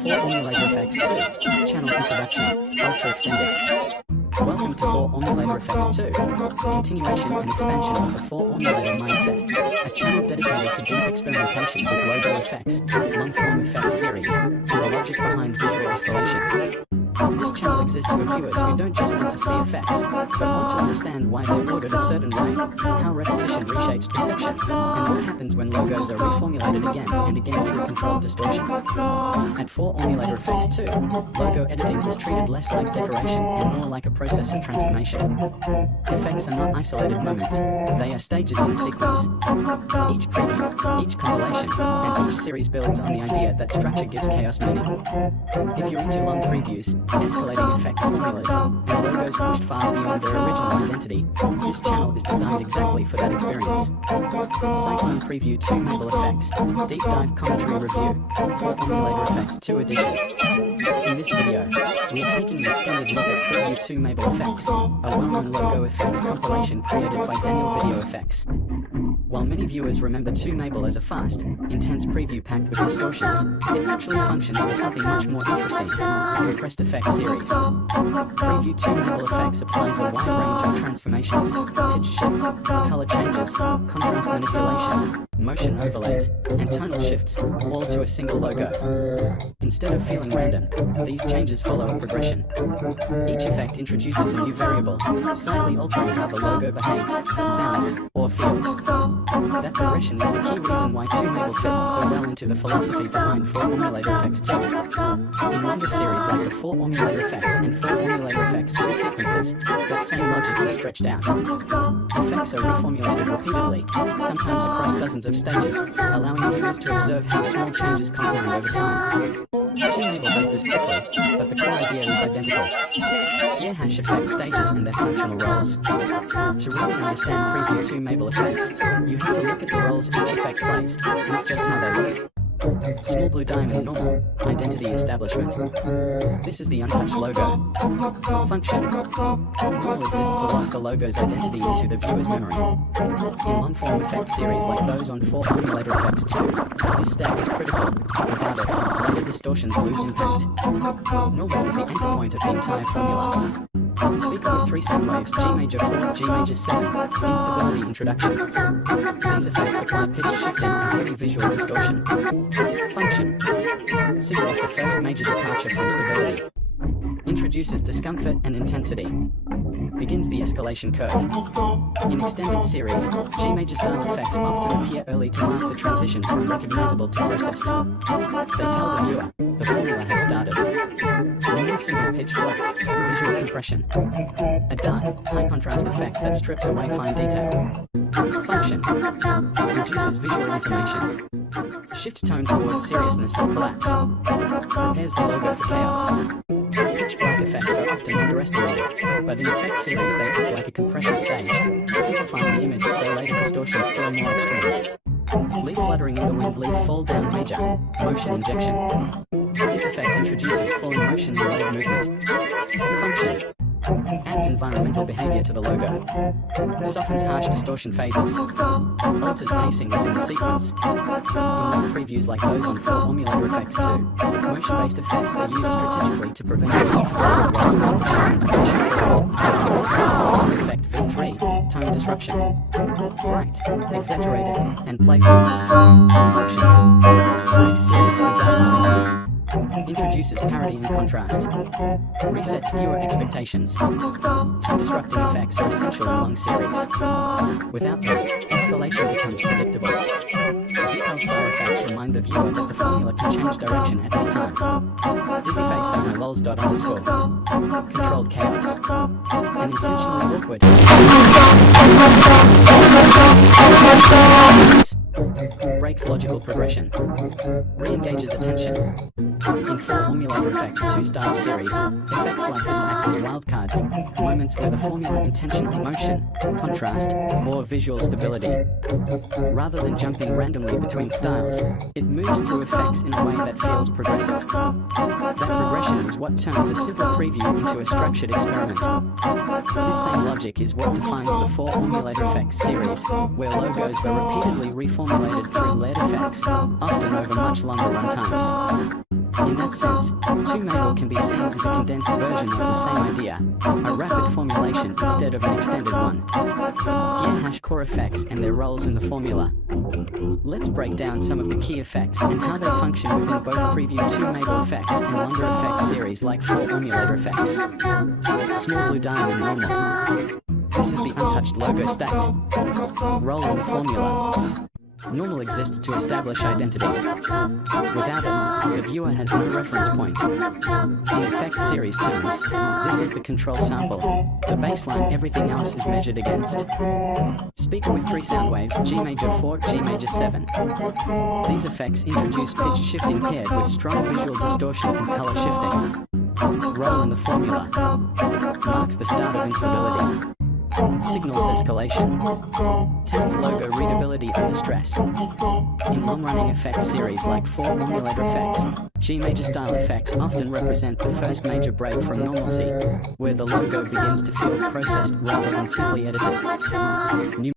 4MABAL Effects 2, Channel Introduction, Ultra Extended. Welcome to 4MABAL Effects 2, continuation and expansion of the 4MABAL mindset, a channel dedicated to deep experimentation with logo effects, long-form effects series, and the logic behind visual escalation. This channel exists for viewers who don't just want to see effects, but want to understand why they're ordered a certain way, how repetition reshapes perception, and what happens when logos are reformulated again and again through controlled distortion. At 4MABAL Effects 2, logo editing is treated less like decoration and more like a process of transformation. Effects are not isolated moments, they are stages in a sequence. Each preview, each compilation, and each series builds on the idea that structure gives chaos meaning. If you're into long previews, escalating effect formulas, and logos pushed far beyond their original identity, this channel is designed exactly for that experience. Cyclone Preview 2MABAL Effects, Deep Dive Commentary Review, 4MABAL Effects 2 Edition. In this video, we are taking an extended look at Preview 2MABAL Effects, a well-known logo effects compilation created by Daniel Video Effects. While many viewers remember 2MABAL as a fast, intense preview packed with distortions, it actually functions as something much more interesting, a compressed effect series. Preview 2MABAL Effects applies a wide range of transformations, pitch shifts, color changes, contrast manipulation, motion overlays, and tonal shifts, all to a single logo. Instead of feeling random, these changes follow a progression. Each effect introduces a new variable, slightly altering how the logo behaves, sounds, or feels. That progression is the key reason why 2MABAL fits so well into the philosophy behind 4MABAL Effects 2. In longer series like the 4MABAL Effects and 4MABAL Effects 2 sequences, that same logic is stretched out. Effects are reformulated repeatedly, sometimes across dozens of stages, allowing viewers to observe how small changes compound over time. 2MABAL does this quickly, but the core idea is identical. Gear hash effect stages and their functional roles. To really understand Preview 2MABAL Effects, you have to look at the roles each effect plays, not just how they look. Small blue diamond normal, identity establishment. This is the untouched logo. Function. Normal exists to lock the logo's identity into the viewer's memory. In long-form effect series like those on 4MABAL Effects 2, this step is critical. Without it, later distortions lose impact. Normal is the anchor point of the entire formula. Speaker with 3 sound waves, G major 4, G major 7, instability introduction. These effects apply pitch shifting and heavy visual distortion. Function. Signals the first major departure from stability. Introduces discomfort and intensity. Begins the escalation curve. In extended series, G major style effects often appear early to mark the transition from recognizable to processed. They tell the viewer, the formula has started. One single pitch block, visual compression. A dark, high contrast effect that strips away fine detail. Function. Reduces visual information. Shifts tone towards seriousness or collapse. Prepares the logo for chaos. Pitch black effects are often underestimated, but in effect series they act like a compression stage, simplifying the image so later distortions feel more extreme. Leaf fluttering in the wind, leaf fall down major, motion injection. This effect introduces full motion delayed movement. Function. Adds environmental behavior to the logo. Softens harsh distortion phases. Alters pacing within the sequence. In long previews like those on 4MABAL Effects 2, motion-based effects are used strategically to prevent the fatigue while still pushing transformation forward. Softens effect V3, tone disruption. Bright, exaggerated, and playful. Function. Breaks serious or dark momentum. Introduces parody and contrast. Resets viewer expectations. Tone-disrupting effects are essential in long series. Without them, escalation becomes predictable. Zupal-style effects remind the viewer that the formula can change direction at any time. Dizzy face on lols dot underscore. Controlled chaos. And intentionally awkward. Breaks logical progression. Re-engages attention. In 4MABAL Effects 2 style series, effects like this act as wildcards, moments where the formula intentionally motion, contrast, or visual stability. Rather than jumping randomly between styles, it moves through effects in a way that feels progressive. That progression is what turns a simple preview into a structured experiment. This same logic is what defines the 4MABAL Effects series, where logos are repeatedly reformulated through layered effects, often over much longer runtimes. In that sense, 2MABAL can be seen as a condensed version of the same idea, a rapid formulation instead of an extended one. Gear hash core effects and their roles in the formula. Let's break down some of the key effects and how they function within both preview 2MABAL effects and longer effect series like 4 effects. Small blue diamond normal. This is the untouched logo state. Role in the formula. Normal exists to establish identity. Without it, the viewer has no reference point. In effect series terms, this is the control sample. The baseline everything else is measured against. Speaker with 3 sound waves, G major 4, G major 7. These effects introduce pitch shifting paired with strong visual distortion and color shifting. Role in the formula. Marks the start of instability. Signals escalation. Tests logo readability under stress. In long-running effect series like 4 effects, G major style effects often represent the first major break from normalcy, where the logo begins to feel processed rather than simply edited. New